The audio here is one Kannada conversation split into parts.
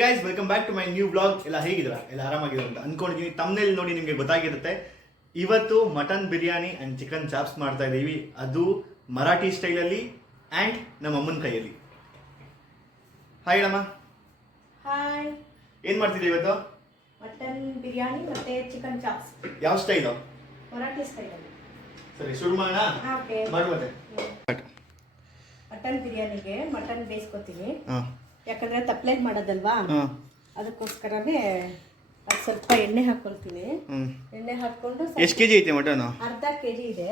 Guys welcome back to my new blog. ಎಲ್ಲ ಹೇಗಿದ್ದೀರಾ? ಎಲ್ಲ ಆರಾಮಾಗಿರೋ ಅಂತ ಅನ್ಕೊಂಡಿದ್ದೀನಿ. ತಮ್ಮನೇಲಿ ನೋಡಿ ನಿಮಗೆ ಗೊತ್ತಾಗಿರುತ್ತೆ. ಇವತ್ತು mutton biryani and chicken chops ಮಾಡ್ತಾ ಇದ್ದೀವಿ. ಅದು ಮರಾಠಿ ಸ್ಟೈಲಲ್ಲಿ ಆ್ಯಂಡ್ ನಮ್ಮ ಅಮ್ಮನ ಕೈಯಲ್ಲಿ. ಹಾಯ್ ಅಮ್ಮ. ಹಾಯ್. ಏನು ಮಾಡ್ತಿದ್ದೀವಿ ಇವತ್ತು? ಮಟನ್ ಬಿರಿಯಾನಿ ಮತ್ತೆ ಚಿಕನ್ ಚಾಪ್ಸ್. ಯಾವ ಸ್ಟೈಲು? ಮರಾಠಿ ಸ್ಟೈಲಲ್ಲಿ. ಸರಿ, ಶುರು ಮಾಡೋಣ. ಓಕೆ. ಮಾಡುತ್ತೆ. ಮಟನ್ ಬಿರಿಯಾನಿಗೆ ಮಟನ್ ಬೇಯಿಸ್ಕೊತೀನಿ. ಯಾಕಂದ್ರೆ ತಪ್ಪಲೆಗೆ ಮಾಡೋದಲ್ವಾ, ಅದಕ್ಕೋಸ್ಕರನೇ ಸ್ವಲ್ಪ ಎಣ್ಣೆ ಹಾಕೊಳ್ತೀನಿ. ಎಣ್ಣೆ ಹಾಕೊಂಡು ಎಷ್ಟು ಕೆಜಿ ಐತೆ ಮಟನ್? ಅರ್ಧ ಕೆಜಿ ಇದೆ.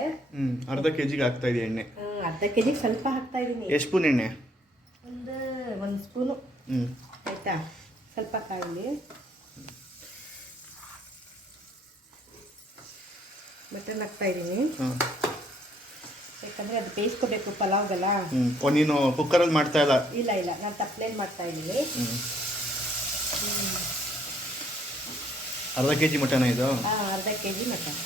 ಅರ್ಧ ಕೆಜಿಗೆ ಹಾಕ್ತಾ ಇದೀಯ ಎಣ್ಣೆ? ಅರ್ಧ ಕೆಜಿಗೆ ಸ್ವಲ್ಪ ಹಾಕ್ತಾ ಇದೀನಿ. ಎಷ್ಟು ಸ್ಪೂನ್ ಎಣ್ಣೆ? ಒಂದು ಸ್ಪೂನು. ಆಯ್ತಾ? ಸ್ವಲ್ಪ ಕಾಯಿಲಿ. ಮಟನ್ ಹಾಕ್ತಾ ಇದೀನಿ ಯಾಕಂದ್ರೆ ಅದು ಬೇಯಿಸ್ಕೋಬೇಕು ಪಲಾವ್ಗೆಲ್ಲ. ನೀನು ಕುಕ್ಕರಲ್ಲಿ ಮಾಡ್ತಾ ಇಲ್ಲ? ಇಲ್ಲ ಇಲ್ಲ, ನಾನು ತಪ್ಪಲೆಯಲ್ಲಿ ಮಾಡ್ತಾ ಇದ್ದೀನಿ. ಅರ್ಧ ಕೆಜಿ ಮಟನ್ ಇದು? ಅರ್ಧ ಕೆಜಿ ಮಟನ್.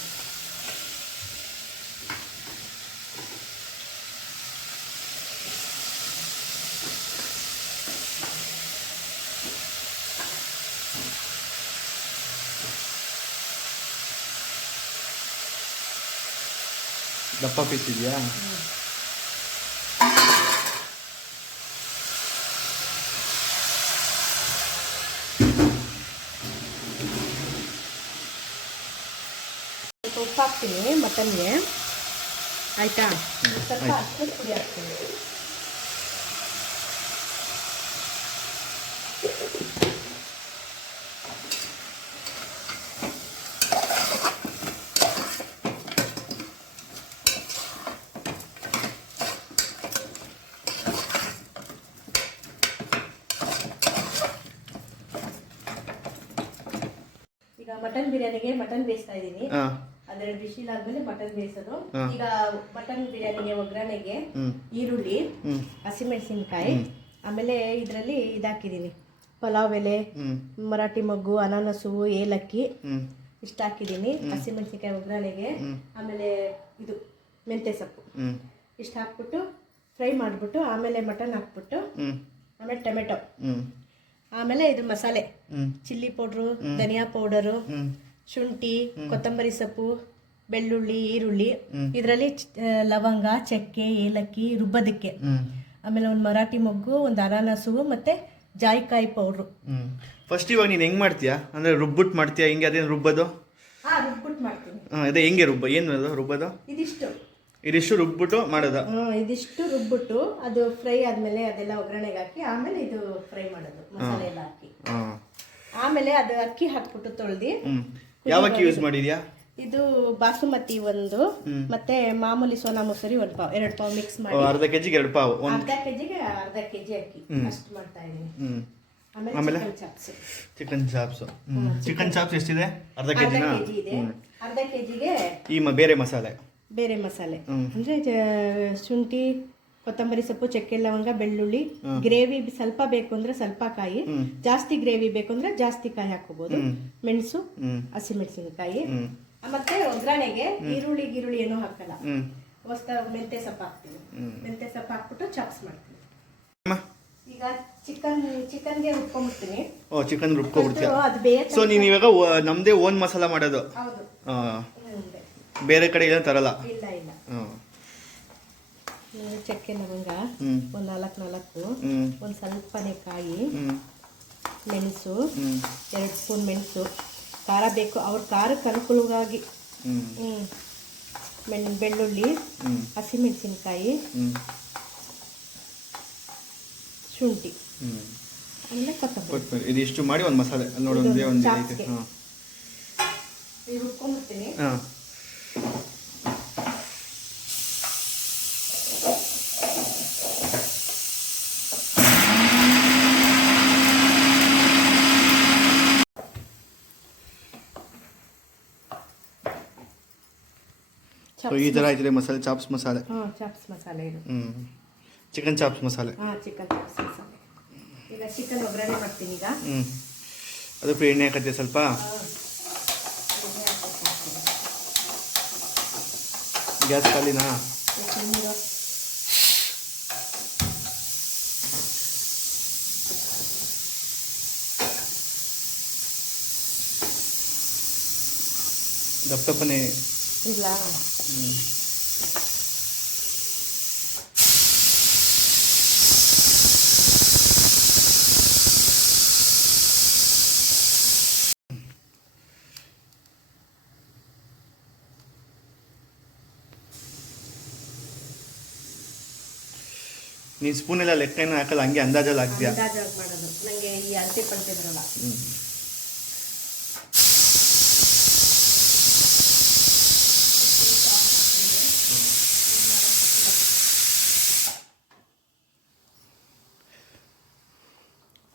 ದಪ್ಪ ಪೀಸ್ ಇದೆಯಾ? ಉಪ್ಪು ಹಾಕ್ತೀನಿ ಮಟನ್ಗೆ. ಆಯ್ತಾ? ಸ್ವಲ್ಪ ಅಕ್ಕಿ ಪುಡಿ ಹಾಕ್ತೀನಿ. ಈಗ ಮಟನ್ ಬಿರಿಯಾನಿಗೆ ಮಟನ್ ಬೇಯಿಸ್ತಾ ಇದ್ದೀನಿ. ಅದೆರಡು ಬಿಸಿಲ್ ಆದ್ಮೇಲೆ ಮಟನ್ ಬೇಯಿಸೋದು. ಈಗ ಮಟನ್ ಬಿರಿಯಾನಿಗೆ ಒಗ್ಗರಣೆಗೆ ಈರುಳ್ಳಿ, ಹಸಿಮೆಣಸಿನ್ಕಾಯಿ, ಆಮೇಲೆ ಇದರಲ್ಲಿ ಇದಾಕಿದ್ದೀನಿ ಪಲಾವ್ ಎಲೆ, ಮರಾಠಿ ಮೊಗ್ಗು, ಅನಾನಸು, ಏಲಕ್ಕಿ ಇಷ್ಟ ಹಾಕಿದ್ದೀನಿ ಹಸಿಮೆಣಸಿನ್ಕಾಯಿ ಒಗ್ಗರಣೆಗೆ. ಆಮೇಲೆ ಇದು ಮೆಂತ್ಯ ಸೊಪ್ಪು ಇಷ್ಟು ಹಾಕ್ಬಿಟ್ಟು ಫ್ರೈ ಮಾಡಿಬಿಟ್ಟು ಆಮೇಲೆ ಮಟನ್ ಹಾಕ್ಬಿಟ್ಟು ಆಮೇಲೆ ಟೊಮೆಟೊ, ಆಮೇಲೆ ಇದು ಮಸಾಲೆ, ಚಿಲ್ಲಿ ಪೌಡ್ರು, ಧನಿಯಾ ಪೌಡರು, ಶುಂಠಿ, ಕೊತ್ತಂಬರಿ ಸೊಪ್ಪು, ಬೆಳ್ಳುಳ್ಳಿ, ಈರುಳ್ಳಿ, ಇದರಲ್ಲಿ ಲವಂಗ, ಚಕ್ಕೆ, ಏಲಕ್ಕಿ ರುಬ್ಬೋದಕ್ಕೆ, ಆಮೇಲೆ ಒಂದು ಮರಾಠಿ ಮೊಗ್ಗು, ಒಂದು ಅನಾನಸು ಮತ್ತೆ ಜಾಯಿಕಾಯಿ ಪೌಡ್ರು. ಫಸ್ಟ್ ಇವಾಗ ನೀನು ಹೆಂಗ್ ಮಾಡ್ತೀಯಾ? ಅಂದ್ರೆ ರುಬ್ಬಿಟ್ಟು ಮಾಡ್ತೀಯಾ? ಹಿಂಗೆ ಅದೇನು ರುಬ್ಬೋದು? ರುಬ್ಬಿಟ್ಟು ಮಾಡ್ತೀನಿ. ಅದೇ ಹೆಂಗೆ ಏನು ಅದು ರುಬ್ಬೋದು? ಇದಿಷ್ಟು ರುಬ್ಬಿಟ್ಟು ಮಾಡೋದು? ಇದಿಷ್ಟು ರುಬ್ಬಿಟ್ಟು ಅದು ಫ್ರೈ ಆದ್ಮೇಲೆ ಅದೆಲ್ಲ ಒಗ್ಗರಣೆಗೆ ಹಾಕಿ ಆಮೇಲೆ ಇದು ಫ್ರೈ ಮಾಡೋದು ಮಸಾಲೆ ಎಲ್ಲ ಹಾಕಿ. ಆಮೇಲೆ ಅದು ಅಕ್ಕಿ ಹಾಕ್ಬಿಟ್ಟು ತೊಳ್ದು. ಯಾವ ಅಕ್ಕಿ ಯೂಸ್ ಮಾಡಿದ್ಯಾ? ಇದು ಬಾಸುಮತಿ ಒಂದು, ಮತ್ತೆ ಮಾಮೂಲಿ ಸೋನಾ ಮಸೂರಿ 1 ಪಾವ್, 2 ಪಾವ್ ಮಿಕ್ಸ್ ಮಾಡಿ. ಅರ್ಧ ಕೆಜಿಗೆ 2 ಪಾವ್? ಅರ್ಧ ಕೆಜಿಗೆ ಅರ್ಧ ಕೆಜಿ ಅಕ್ಕಿ ಅಷ್ಟು ಮಾಡ್ತಾ ಇದೀನಿ. ಆಮೇಲೆ ಚಿಕನ್ ಚಾಪ್ಸ್. ಚಿಕನ್ ಚಾಪ್ಸ್ ಎಷ್ಟಿದೆ? ಅರ್ಧ ಕೆಜಿ ಇದೆ. ಅರ್ಧ ಕೆಜಿಗೆ ಈ ಬೇರೆ ಮಸಾಲೆ ಅಂದ್ರೆ ಶುಂಠಿ, ಕೊತ್ತಂಬರಿ ಸೊಪ್ಪು, ಚಕ್ಕೆ, ಲವಂಗ, ಬೆಳ್ಳುಳ್ಳಿ. ಗ್ರೇವಿ ಸ್ವಲ್ಪ ಬೇಕು ಅಂದ್ರೆ ಸ್ವಲ್ಪ ಕಾಯಿ, ಜಾಸ್ತಿ ಗ್ರೇವಿ ಬೇಕು ಅಂದ್ರೆ ಜಾಸ್ತಿ ಕಾಯಿ ಹಾಕೋಬಹುದು. ಮೆಣಸು, ಹಸಿಮೆಣಸಿನಕಾಯಿ, ಮತ್ತೆ ಒಗ್ಗರಣೆಗೆ ಈರುಳ್ಳಿ ಏನೂ ಹಾಕಲ್ಲ. ಮೆಂತ್ಯ ಸೊಪ್ಪು ಹಾಕ್ತೀನಿ. ಮೆಂತ್ಯ ಸೊಪ್ಪು ಹಾಕ್ಬಿಟ್ಟು ಚಾಪ್ಸ್ ಮಾಡ್ತೀನಿ. ಈಗ ಚಿಕನ್ಗೆ ರುಬ್ಕೊಂಡ್ಬಿಡ್ತೀನಿ. ಚಿಕನ್ ರುಬ್ಕೊಂಡ್ಬಿಡ್ತೀಯ? ಅದು ಬೇಗ. ಸೊ ನೀನು ಇವಾಗ ನಮ್ದೇ ಓನ್ ಮಸಾಲ ಮಾಡೋದು? ಹೌದು. ಬೇರೆ ಕಡೆ ಇಲ್ಲ ತರಲ್ಲ? ಇಲ್ಲ ಇಲ್ಲ. ಚಕ್ಕೆ, ಲವಂಗ ಒಂದು 4 ಒಂದು ಸ್ವಲ್ಪನೇ ಕಾಯಿ, ಮೆಣಸು 2 ಸ್ಪೂನ್ ಮೆಣಸು, ಖಾರ ಬೇಕು ಅವ್ರ ಖಾರಕ್ಕೆ ಅನುಕೂಲವಾಗಿ. ಬೆಳ್ಳುಳ್ಳಿ, ಹಸಿಮೆಣಸಿನ್ಕಾಯಿ, ಶುಂಠಿ, ಆಮೇಲೆ ಕೊತ್ತಂಬರಿ. ಇದಿಷ್ಟು ಮಾಡಿ ಒಂದು ಮಸಾಲೆ ನೋಡಿ ರುಬ್ಕೊಂಡ್ಬಿಡ್ತೀನಿ. ಈ ತರ ಆಯ್ತದೆ ಮಸಾಲೆ, ಚಾಪ್ಸ್ ಮಸಾಲೆ. ಚಾಪ್ಸ್ ಮಸಾಲೆ ಇದು. ಚಿಕನ್ ಚಾಪ್ಸ್ ಮಸಾಲೆ. ಚಿಕನ್ ಚಾಪ್ಸ್ ಮಸಾಲೆ. ಈಗ ಚಿಕನ್ ಒಗ್ಗರಣೆ ಮಾಡ್ತೀನಿ. ಈಗ ಅದಕ್ಕೆ ಎಣ್ಣೆ ಹಾಕತ್ತೆ ಸ್ವಲ್ಪ. ಗ್ಯಾಸ್ ಖಾಲಿನಾ? ದಪ್ಪ ದಪ್ಪನೇ ಇಲ್ಲ. ನೀನು ಸ್ಪೂನ್ ಎಲ್ಲ ಲೆಕ್ಕನ ಹಾಕಲ್ಲ, ಹಂಗೆ ಅಂದಾಜಲ್ಲಿ ಹಾಕ್ತೀಯಾ? ಅಂದಾಜಾಗಿ ಮಾಡೋದು ನನಗೆ ಈ ಅಳತೆ ಪಳತೆ ಬರಲ್ಲ.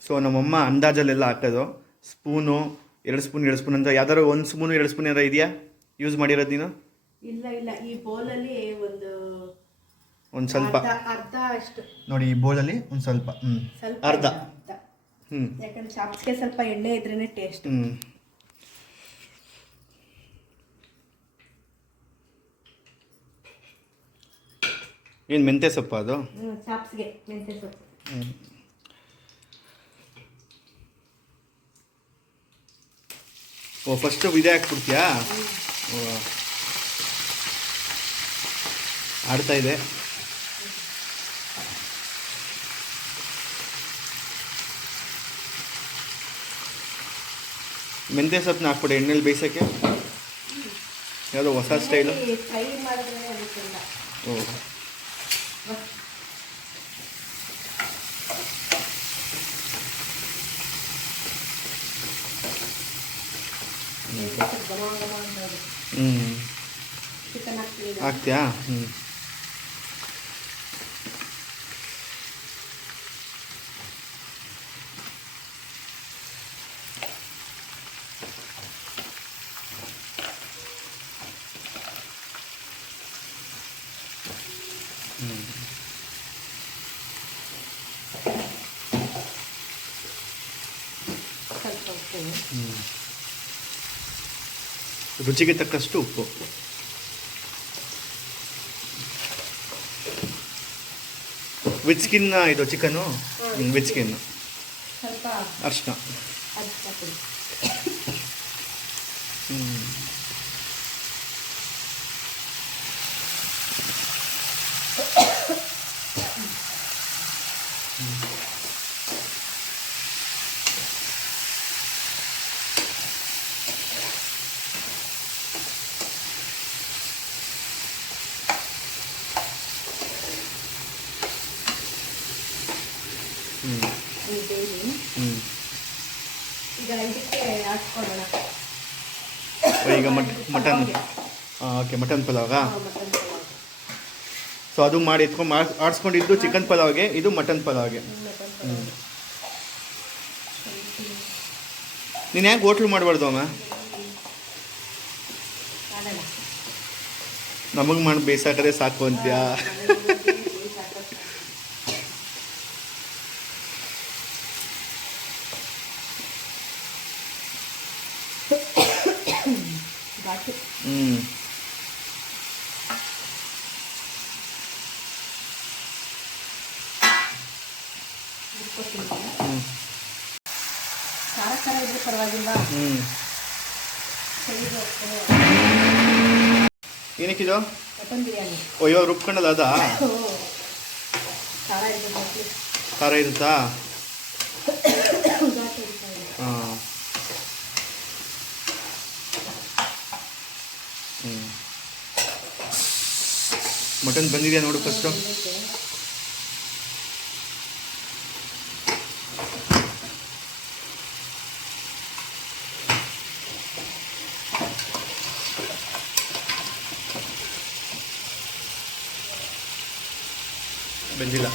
ಸೊ ನಮ್ಮಮ್ಮ ಅಂದಾಜಲ್ಲೆಲ್ಲ ಹಾಕೋದು. ಸ್ಪೂನು 2 ಸ್ಪೂನ್ ಅಂತ ಯಾವ್ದಾರು 1 ಸ್ಪೂನು 2 ಸ್ಪೂನ್ ಏನಾರ ಇದೆಯಾ ಯೂಸ್ ಮಾಡಿರೋದು ನೀನು? ಇಲ್ಲ ಈ ಬೌಲಲ್ಲಿ ಒಂದು ಸ್ವಲ್ಪ ಅರ್ಧ ಅಷ್ಟು ನೋಡಿ, ಈ ಬೌಲಲ್ಲಿ ಒಂದು ಸ್ವಲ್ಪ ಸ್ವಲ್ಪ ಅರ್ಧ. ಯಾಕಂದ್ರೆ ಚಾಪ್ಸ್ಗೆ ಸ್ವಲ್ಪ ಎಣ್ಣೆ ಇದ್ರೇನೆ ಟೇಸ್ಟ್. ಏನು ಮೆಂತ್ಯ ಸೊಪ್ಪು ಅದು? ಚಾಪ್ಸ್ಗೆ ಮೆಂತ್ಯ ಸೊಪ್ಪು. ಓ, ಫಸ್ಟು ಇದೇ ಹಾಕ್ಬಿಡ್ತೀಯಾ? ಓ, ಆಡ್ತಾ ಇದೆ. ಮೆಂತ್ಯ ಸೊಪ್ಪನ್ನ ಹಾಕ್ಬಿಡಿ ಎಣ್ಣೆಲಿ ಬೇಯಿಸೋಕ್ಕೆ. ಯಾವುದೋ ಹೊಸ ಸ್ಟೈಲು. ಫ್ರೈ ಮಾಡಿದ್ರೆ ಅದಕ್ಕೆಲ್ಲ. ಓ, ಚಿಕನ್ ಹಾಕ್ತೀಯಾ? ರುಚಿಗೆ ತಕ್ಕಷ್ಟು ಉಪ್ಪು. ವಿತ್ ಸ್ಕಿನ್ ಇದು ಚಿಕನು? With skin. ಸ್ವಲ್ಪ ಅರ್ಶಿನ. ಈಗ ಇದಕ್ಕೆ ಹಾಕ್ಕೊಳ್ಳೋಣ. ಈಗ ಮಟನ್. ಓಕೆ, ಮಟನ್ ಪಲಾವಾ? ಸೊ ಅದು ಮಾಡಿ ಎತ್ಕೊಂಡು ಆಡಿಸ್ಕೊಂಡಿದ್ದು ಚಿಕನ್ ಪಲಾವ್ಗೆ, ಇದು ಮಟನ್ ಪಲಾವ್ಗೆ. ನೀನು ಯಾಕೆ ಹೋಟ್ಲು ಮಾಡಬಾರ್ದು ಅಮ್ಮ? ನಮಗೆ ಮಾಡಿ ಬೇಯಿಸಾಕದೆ ಸಾಕು ಅಂತ್ಯಾ? ಖಾರ ಇದ್ರೆ ಪರವಾಗಿಲ್ಲ. ಏನಕ್ಕಿದು? ಮಟನ್ ಬಿರಿಯಾನಿ. ಓ, ಇವಾಗ ರುಬ್ಕೊಂಡಲ್ಲ ಅದಾ? ಖಾರ ಇರುತ್ತಾ? ಹಾಂ. ಮಟನ್ ಬಂದಿದೆಯಾ ನೋಡು ಫಸ್ಟು. ಬೆಂದಿಲ್ಲ.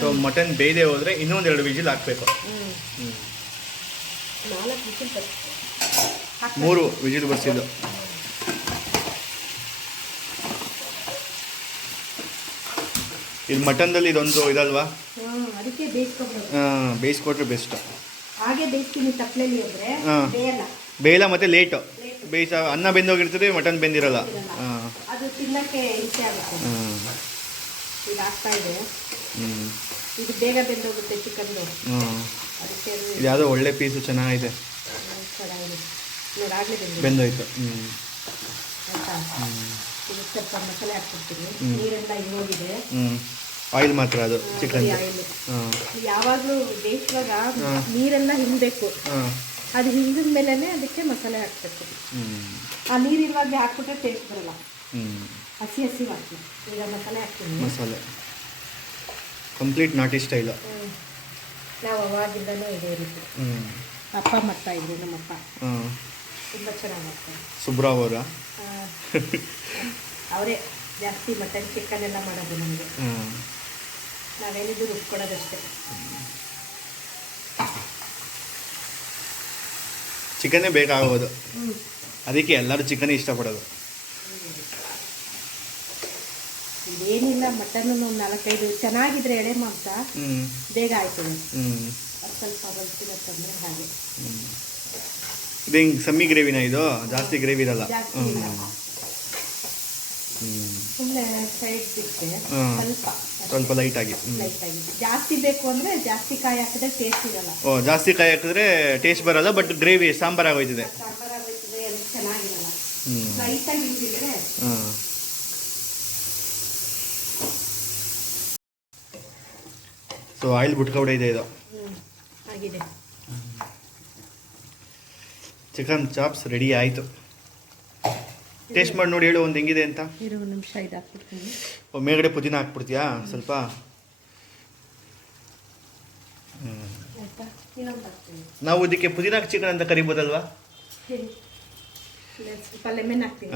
ಸೊ ಮಟನ್ ಬೇಯ್ದೆ ಹೋದರೆ ಇನ್ನೊಂದೆರಡು ವಿಜಿಲ್ ಹಾಕಬೇಕು. 3 ವಿಜಿಲ್ ಬರ್ಸಿದ್ದು. ಇದು ಮಟನ್ದಲ್ಲಿ ಇದೊಂದು ಇದಲ್ವಾ? ಅದಕ್ಕೆ ಬೇಯಿಸ್ಕೊಬೇಕು. ಬೇಯಿಸ್ಕೊಟ್ರೆ ಬೆಸ್ಟ್. ಹಾಗೆ ಬೇಯಿಸ್ತೀನಿ ತಪ್ಪಲೆಯಲ್ಲಿ ಹೋದ್ರೆ ಬೇಯಲ್ಲ, ಮತ್ತೆ ಲೇಟು ಬೇಯಿಸ ಅನ್ನ ಬೆಂದೋಗಿರ್ತದೆ, ಮಟನ್ ಬೆಂದಿರಲ್ಲ. ಅದು ತಿನ್ನಕ್ಕೆ ಇಷ್ಟ ಆಗುತ್ತೆ. ಈಗ ಆಗ್ತಾ ಇದೆ. ಇದು ಬೇಗ ಬೆಂದೋಗುತ್ತೆ ಚಿಕನ್. ಅದಕ್ಕೆ ಇದು ಯಾವುದೋ ಒಳ್ಳೆ ಪೀಸು ಚೆನ್ನಾಗಿದೆ. ನೋಡಿ ಆಗಲೇ ಬೆಂದೋಯ್ತು. ಆಯ್ತಾ. ಈಗ ಸ್ವಲ್ಪ ಮಸಾಲೆ ಹಾಕ್ಬಿಡ್ತೀನಿ. ನೀರೆಲ್ಲ ಹಿಂಗೋಗಿದೆ. ಆಯಿಲ್ ಮಾತ್ರ ಅದು ಚಿಕನ್. ಆಯಿಲ್ ಯಾವಾಗಲೂ ಬೇಯಿಸುವಾಗ ನೀರೆಲ್ಲ ಹಿಂಡಬೇಕು. ಅದು ಹಿಂದಿದ ಮೇಲೇ ಅದಕ್ಕೆ ಮಸಾಲೆ ಹಾಕಬೇಕು. ಆ ನೀರಿರುವಾಗ ಹಾಕ್ಬಿಟ್ರೆ ಟೇಸ್ಟ್ ಬರಲ್ಲ. ಹಸಿ ಹಾಕಿ. ಈಗ ಮಸಾಲೆ ಹಾಕ್ತೀನಿ. ಮಸಾಲೆ ಕಂಪ್ಲೀಟ್ ನಾಟಿ ಸ್ಟೈಲು. ನಾವು ಅವಾಗಿಂದನೂ ಇದೇ ರೀತಿ ಅಪ್ಪ ಮಾಡ್ತಾಯಿದ್ರು. ನಮ್ಮಪ್ಪ ತುಂಬ ಚೆನ್ನಾಗಿ ಮಾಡ್ತಾರೆ. ಸುಬ್ರಾವ್ ಅವರ ಅವರೇ ಜಾಸ್ತಿ ಮಟನ್ ಚಿಕನ್ ಎಲ್ಲ ಮಾಡೋದು ನಮಗೆ. ನಾವೇನಿದ್ದು ರುಬ್ಕೊಡೋದಷ್ಟೇ. ಚಿಕನ್ನೇ ಬೇಕಾಗೋದು. ಅದಕ್ಕೆ ಎಲ್ಲರೂ ಚಿಕನ್ ಇಷ್ಟಪಡೋದು. ಇದೇನಿಲ್ಲ, ಮಟನ್ ಒಂದು 4-5 ಚೆನ್ನಾಗಿದ್ರೆ ಎಳೆ ಮಾಂಸ ಬೇಗ ಆಯ್ತದೆ. ಸ್ವಲ್ಪ ಬಲ್ತಿರತ್ತಂದ್ರೆ ಹಾಗೆ. ಇದು ಹಿಂಗೆ ಸಮ್ಮಿ ಗ್ರೇವಿನ? ಇದು ಜಾಸ್ತಿ ಗ್ರೇವಿ ಇರಲ್ಲ. ಸುಮ್ಮನೆ ಸೈಡ್ ಬಿಟ್ಟೆ ಸ್ವಲ್ಪ ಲೈಟಾಗಿ. ಜಾಸ್ತಿ ಬೇಕು ಅಂದರೆ ಜಾಸ್ತಿ ಕಾಯಿ ಹಾಕಿದ್ರೆ ಟೇಸ್ಟ್ ಇರಲ್ಲ. ಜಾಸ್ತಿ ಕಾಯಿ ಹಾಕಿದ್ರೆ ಟೇಸ್ಟ್ ಬರಲ್ಲ. ಬಟ್ ಗ್ರೇವಿ ಸಾಂಬಾರ್ ಆಗೋಯ್ತದೆ. ಚೆನ್ನಾಗಿರಲ್ಲ. ಲೈಟಾಗಿ ಇಟ್ಟಿದ್ರೆ ಸೊ ಆಯಿಲ್ ಬಿಟ್ಕೊಬಿಡೈತೆ ಇದು. ಆಗಿದೆ. ಚಿಕನ್ ಚಾಪ್ಸ್ ರೆಡಿ ಆಯಿತು. ಟೇಸ್ಟ್ ಮಾಡಿ ನೋಡಿ, ಹೇಳು ಒಂದು ಹೆಂಗಿದೆ ಅಂತ. ಒಂದು ನಿಮಿಷ ಇದು ಹಾಕ್ಬಿಡ್ತೀನಿ. ಮೇಲ್ಗಡೆ ಪುದೀನ ಹಾಕ್ಬಿಡ್ತೀಯಾ ಸ್ವಲ್ಪ? ನಾವು ಇದಕ್ಕೆ ಪುದೀನ ಚಿಕನ್ ಅಂತ ಕರಿಬೋದಲ್ವಾ? ಸ್ವಲ್ಪ ಲೆಮನ್ ಹಾಕ್ತೀನಿ.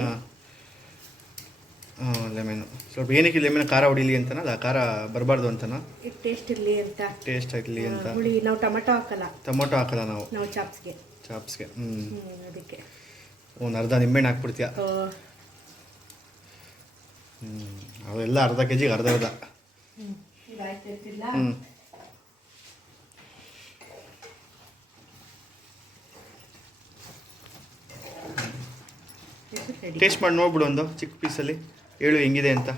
ಲೆಮನ್ ಸ್ವಲ್ಪ ಏನಕ್ಕೆ? ಲೆಮನ್ ಖಾರ ಹೊಡಿಲಿ ಅಂತನಲ್ಲ, ಖಾರ ಬರಬಾರ್ದು ಅಂತನಾ? ಟೇಸ್ಟ್ ಇರಲಿ ಅಂತ. ಟೇಸ್ಟ್ ಆಗಲಿ ಅಂತ. ಹುಳಿ ನಾವು ಟೊಮೆಟೊ ಹಾಕಲ್ಲ. ಟೊಮೊಟೊ ಹಾಕಲ್ಲ ನಾವು ಚಾಪ್ಸ್ಗೆ. ಅದಕ್ಕೆ ಒಂದು ಅರ್ಧ ನಿಂಬೆಹಣ್ಣು ಹಾಕ್ಬಿಡ್ತೀಯ? ಅವೆಲ್ಲ ಅರ್ಧ ಕೆಜಿಗೆ ಅರ್ಧ. ಟೇಸ್ಟ್ ಮಾಡಿ ನೋಡ್ಬಿಡು ಒಂದು ಚಿಕ್ಕ ಪೀಸಲ್ಲಿ, ಹೇಳು ಹೆಂಗಿದೆ ಅಂತ.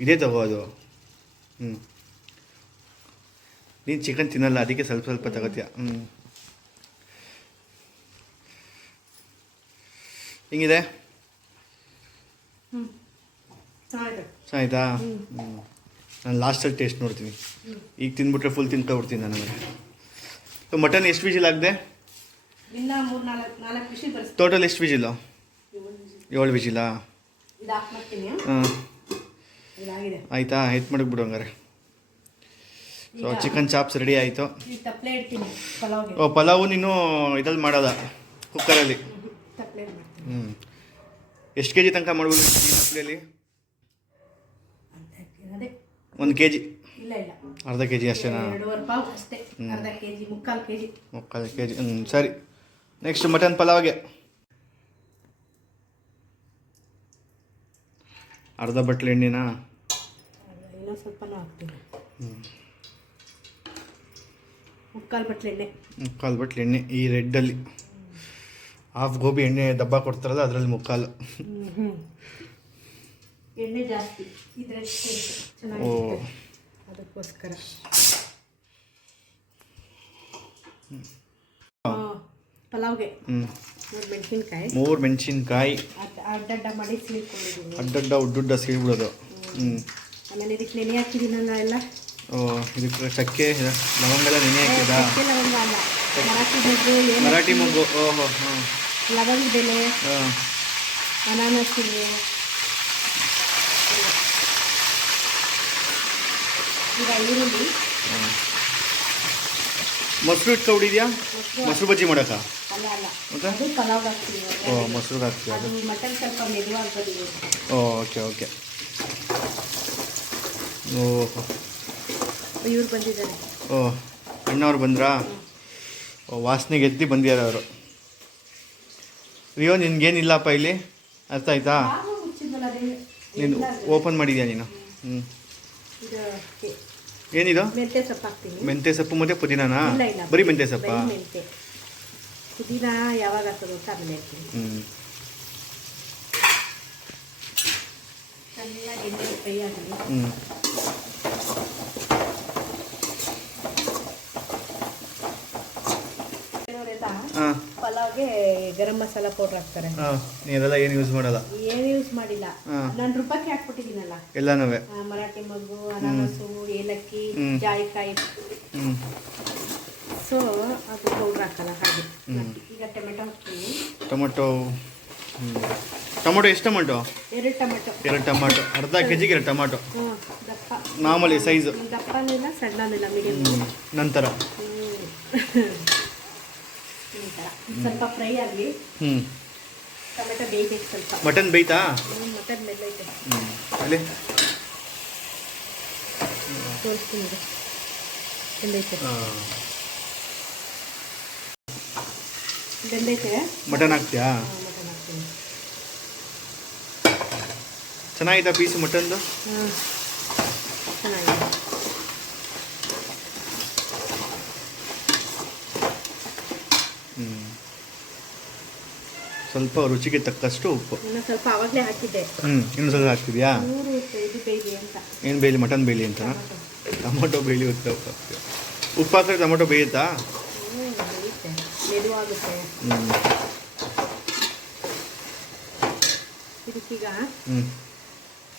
ಇದೇ ತಗೋ ಅದು. ನೀನು ಚಿಕನ್ ತಿನ್ನಲ್ಲ, ಅದಕ್ಕೆ ಸ್ವಲ್ಪ ಸ್ವಲ್ಪ ತಗೋತೀಯ. ಹೆಂಗಿದೆ? ಚೆನ್ನಾಯ್ತಾ? ನಾನು ಲಾಸ್ಟಲ್ಲಿ ಟೇಸ್ಟ್ ನೋಡ್ತೀನಿ. ಈಗ ತಿಂದ್ಬಿಟ್ರೆ ಫುಲ್ ತಿನ್ಕೊಬಿಡ್ತೀನಿ ನಾನು. ಮಟನ್ ಎಷ್ಟು ವಿಜಿಲ್ ಆಗಿದೆ? ಟೋಟಲ್ ಎಷ್ಟು ವಿಜಿಲು? 7 ವಿಜಿಲಾ? ಆಯಿತಾ, ಎತ್ ಮಾಡಕ್ಕೆ ಬಿಡು ಹಂಗಾರೆ. ಸೊ ಚಿಕನ್ ಚಾಪ್ಸ್ ರೆಡಿ ಆಯಿತು. ಪಲಾವು ನೀನು ಇದ್ರಲ್ಲಿ ಮಾಡೋದ? ಕುಕ್ಕರಲ್ಲಿ? ಎಷ್ಟು ಕೆ ಜಿ ತನಕ ಮಾಡ್ಬೋದು ಈ ತಪ್ಪಲೆಯಲ್ಲಿ? 1 kg? ಅರ್ಧ ಕೆ ಜಿ ಅಷ್ಟೇನಾ? ಮುಕ್ಕಾಲು ಕೆ ಜಿ. ಸರಿ, ನೆಕ್ಸ್ಟ್ ಮಟನ್ ಪಲಾವ್ಗೆ ಅರ್ಧ ಬಟ್ಲು ಎಣ್ಣೆನಾ? ಮುಕ್ಕಾಲು ಬಟ್ಲು ಎಣ್ಣೆ. ಈ ರೆಡ್ಡಲ್ಲಿ ಹಾಫ್ ಗೋಬಿ ಎಣ್ಣೆ ಡಬ್ಬ ಕೊಡ್ತಾರಲ್ಲ, ಅದರಲ್ಲಿ ಮುಕ್ಕಾಲು. ಎಣ್ಣೆ ಜಾಸ್ತಿ ಇದ್ರೆ ಅದಕ್ಕೋಸ್ಕರ. ಪಲಾವ್ಗೆ 3 ಮೆಣಸಿನ್ಕಾಯಿ ಅಡ್ಡಡ್ಡ ಮಾಡಿ ಸೀಳ್ಕೊಂಡಿದ್ದೀನಿ. ಅಡ್ಡಡ್ಡ ಉಡ್ಡುಡ್ಡ ಸೀಳ್ಬಿಡೋದು. ಆಮೇಲೆ ಇದಕ್ಕೆ ನೆನೆ ಹಾಕಿದ್ದೀನಲ್ಲ ಎಲ್ಲ. ಇದಕ್ಕೆ ಚಕ್ಕೆ ಲವಂಗ ಎಲ್ಲ ನೆನೆ ಹಾಕಿದ? ಲವಂಗ ಅಲ್ಲ, ಮರಾಠಿ ಮೊಗ್ಗು. ಲವಂಗ ಬೆಲೆ, ಅನಾನಸಿಗೆ. ಈಗ ಈರುಳ್ಳಿ. ಮೊಸರು ಇಟ್ಕೊಂಡಿದ್ಯಾ? ಮೊಸರು ಬಜ್ಜಿ ಮಾಡಕ್ಕ? ಅಲ್ಲ ಅಲ್ಲ, ಮತ್ತೆ ಪಲಾವ್ ಹಾಕ್ತೀವಿ. ಮೊಸರು ಹಾಕ್ತೀವಿ. ಅದು ಮಟನ್ ಸ್ವಲ್ಪ ಮೆದುವಾಗಿ. Okay okay. ಓಹೋ, ಇವ್ರು ಬಂದಿದ್ದಾರೆ. ಅಣ್ಣವ್ರು ಬಂದ್ರಾ? ವಾಸನೆಗೆ ಎದ್ದು ಬಂದಿದ್ದಾರೆ ಅವರು. ಅಯ್ಯೋ, ನಿನ್ಗೇನಿಲ್ಲಪ್ಪ ಇಲ್ಲಿ, ಅರ್ಥ ಆಯ್ತಾ? ನೀನು ಓಪನ್ ಮಾಡಿದ್ಯಾ ನೀನು? ಏನಿದು? ಮೆಂತ್ಯ ಸೊಪ್ಪು ಹಾಕ್ತೀನಿ. ಮೆಂತ್ಯ ಸೊಪ್ಪು ಮತ್ತೆ ಪುದೀನಾನಾ? ಬರೀ ಮೆಂತ್ಯ ಸೊಪ್ಪಾ? ಪುದೀನ ಯಾವಾಗ ಹಾಕೋದು ಅಂತ ಆಮೇಲೆ ಹಾಕ್ತೀನಿ. ಚೆನ್ನಾಗಿ ಎಣ್ಣೆ ಫ್ರೈ ಆಗಲಿ. ಅವಾಗೆ ಗರಂ ಮಸಾಲ ಪೌಡರ್ ಹಾಕ್ತಾರೆ. ನೀವೆಲ್ಲ ಏನು ಯೂಸ್ ಮಾಡಲ್ಲ? ಏನು ಯೂಸ್ ಮಾಡಿಲ್ಲ. ನಾನು ರುಬ್ಬಕ್ಕೆ ಹಾಕ್ಬಿಟ್ಟಿದ್ದೀನಲ್ಲ ಎಲ್ಲನೂ. ಮರಾಠಿ ಮಗ್ಗು, ಅನಾನಸು, ಏಲಕ್ಕಿ, ಜಾಯಿಕಾಯಿ. ಸೊ ಅದು ಪೌಡ್ರ್ ಹಾಕಲ್ಲ ಹಾಗೆ. ಈಗ ಟೊಮೆಟೊ ಹಾಕ್ತೀನಿ. ಟೊಮೊಟೊ ಎಷ್ಟು ಟೊಮೊಟೊ? 2 ಟೊಮೆಟೊ. 2 ಟೊಮೊಟೊ, ಅರ್ಧ ಕೆಜಿಗೆ 2 ಟೊಮೊಟೊ. ದಪ್ಪ ಮಾಮೂಲಿ ಸೈಜು. ದಪ್ಪನಿಲ್ಲ ಸಣ್ಣನಿಲ್ಲ, ಮೀಡಿಯಮ್. ನಂತರ ಸ್ವಲ್ಪ ಫ್ರೈ ಆಗಲಿ. ಟೊಮೆಟೊ ಬೇಯ್ತೈತೆ ಸ್ವಲ್ಪ. ಮಟನ್ ಬೇಯ್ತಾ? ಮಟನ್ ಬೆಂದೈತೆ. ಅಲ್ಲಿ ತೋರಿಸ್ತೀನಿ, ಬೆಂದೈತೆ. ಬೆಂದೈತೆ. ಮಟನ್ ಹಾಕ್ತೀಯಾ? ಮಟನ್ ಹಾಕ್ತೀನಿ. ಚೆನ್ನಾಗಿತ್ತಾ ಪೀಸ್ ಮಟನ್ದು? ಚೆನ್ನಾಗಿದೆ. ಸ್ವಲ್ಪ ರುಚಿಗೆ ತಕ್ಕಷ್ಟು ಉಪ್ಪು. ಇನ್ನು ಸ್ವಲ್ಪ ಆವಾಗಲೇ ಹಾಕಿದ್ದೆ. ಇನ್ನೂ ಸ್ವಲ್ಪ ಹಾಕ್ತಿದ್ಯಾ? ಇದು ಬೇಯ್ಲಿ ಅಂತ. ಏನು ಬೇಯಲಿ? ಮಟನ್ ಬೇಯಲಿ ಅಂತ? ಟೊಮೊಟೊ ಬೇಯಲಿ ಉಪ್ಪು ಹಾಕಿದ್ರೆ ಟೊಮೊಟೊ ಬೇಯುತ್ತಾ? ಬೇಯುತ್ತೆ, ಮೆದುವಾಗುತ್ತೆ. ಇದಕ್ಕೀಗ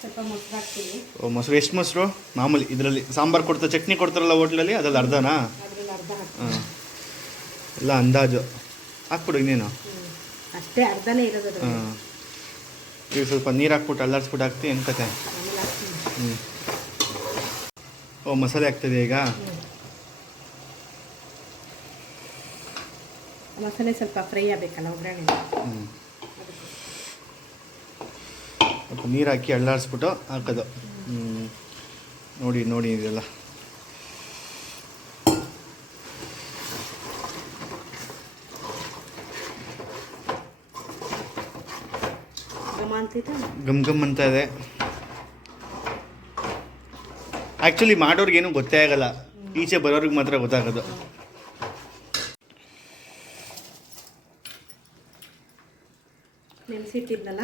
ಸ್ವಲ್ಪ ಮೊಸರು ಹಾಕ್ತೀನಿ. ಮೊಸರು ಎಷ್ಟು ಮೊಸರು? ಮಾಮೂಲಿ ಇದರಲ್ಲಿ ಸಾಂಬಾರು ಕೊಡ್ತಾರೆ, ಚಟ್ನಿ ಕೊಡ್ತಾರಲ್ಲ ಹೋಟ್ಲಲ್ಲಿ, ಅದ್ರಲ್ಲಿ ಅರ್ಧನಾ? ಅದ್ರಲ್ಲಿ ಅರ್ಧ ಹಾಕ್ತೀನಿ. ಎಲ್ಲ ಅಂದಾಜು ಹಾಕ್ಬಿಡು, ಇನ್ನೇನು ಅಷ್ಟೇ, ಅರ್ಧನೇ ಇರೋದು. ಈಗ ಸ್ವಲ್ಪ ನೀರು ಹಾಕ್ಬಿಟ್ಟು ಅಲ್ಲಾಡ್ಸ್ಬಿಟ್ಟು ಹಾಕ್ತಿ ಏನು ಕತೆ? ಮಸಾಲೆ ಆಗ್ತದೆ ಈಗ. ಮಸಾಲೆ ಸ್ವಲ್ಪ ಫ್ರೈ ಆಗಬೇಕಲ್ಲ ಒಗ್ಗರಣೆ. ಸ್ವಲ್ಪ ನೀರು ಹಾಕಿ ಅಲ್ಲಾಡಿಸ್ಬಿಟ್ಟು ಹಾಕೋದು. ನೋಡಿ ಇದೆಲ್ಲ ಗಮ್ ಅಂತ ಇದೆ. ಆ್ಯಕ್ಚುಲಿ ಮಾಡೋರ್ಗೇನು ಗೊತ್ತೇ ಆಗಲ್ಲ, ಈಚೆ ಬರೋರಿಗೆ ಮಾತ್ರ ಗೊತ್ತಾಗೋದು. ನೆನೆಸಿಟ್ಟಿದ್ನಲ್ಲ,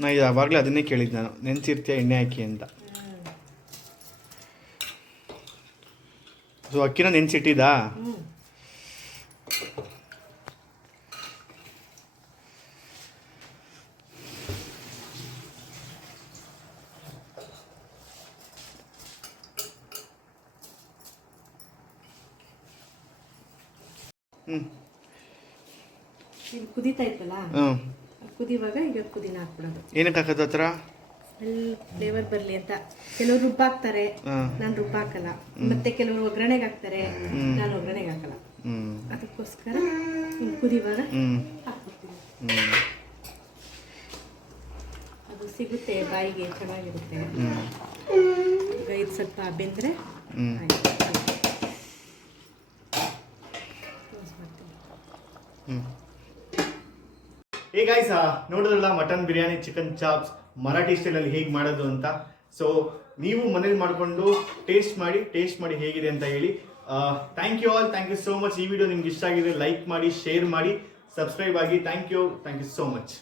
ನಾ ಯಾವಾಗಲೂ ಅದನ್ನೇ ಕೇಳಿದ್ದು ನಾನು, ನೆನೆಸಿರ್ತೀಯ ಎಣ್ಣೆ ಹಾಕಿ ಅಂತ. ಸೊ ಅಕ್ಕಿನ ನೆನೆಸಿಟ್ಟಿದ್ದಾ? ಇದು ಕುದೀತಾ ಇತ್ತಲ್ಲ, ಕುದಿಯುವಾಗ ಈಗ ಪುದೀನ ಹಾಕ್ಬಿಡೋದು. ಏನಕ್ಕೆ ಹಾಕೋದು ಹತ್ರ? ಫ್ಲೇವರ್ ಬರಲಿ ಅಂತ. ಕೆಲವರು ರುಬ್ಬಾಕ್ತಾರೆ, ನಾನು ರುಬ್ಬಾಕಲ್ಲ. ಮತ್ತೆ ಕೆಲವರು ಒಗ್ಗರಣೆಗೆ ಹಾಕ್ತಾರೆ, ನಾನು ಒಗ್ಗರಣೆಗೆ ಹಾಕಲ್ಲ. ಅದಕ್ಕೋಸ್ಕರ ಕುದಿಯುವಾಗ ಹಾಕ್ಬಿಡ್ತೀನಿ. ಅದು ಸಿಗುತ್ತೆ ಬಾಯಿಗೆ, ಚೆನ್ನಾಗಿರುತ್ತೆ. ಈಗ ಇದು ಸ್ವಲ್ಪ ಬೆಂದರೆ ಹೇ ಗೈಸ್, ನೋಡಿದ್ರಲ್ಲ mutton biryani, chicken chops Marathi ಸ್ಟೈಲಲ್ಲಿ ಹೇಗೆ ಮಾಡೋದು ಅಂತ. ಸೊ ನೀವು ಮನೇಲಿ ಮಾಡಿಕೊಂಡು ಟೇಸ್ಟ್ ಮಾಡಿ ಹೇಗಿದೆ ಅಂತ ಹೇಳಿ. Thank you all, thank you so much. ಈ ವಿಡಿಯೋ ನಿಮ್ಗೆ ಇಷ್ಟ ಆಗಿದೆ ಲೈಕ್ ಮಾಡಿ, ಶೇರ್ ಮಾಡಿ, ಸಬ್ಸ್ಕ್ರೈಬ್ ಆಗಿ. Thank you so much.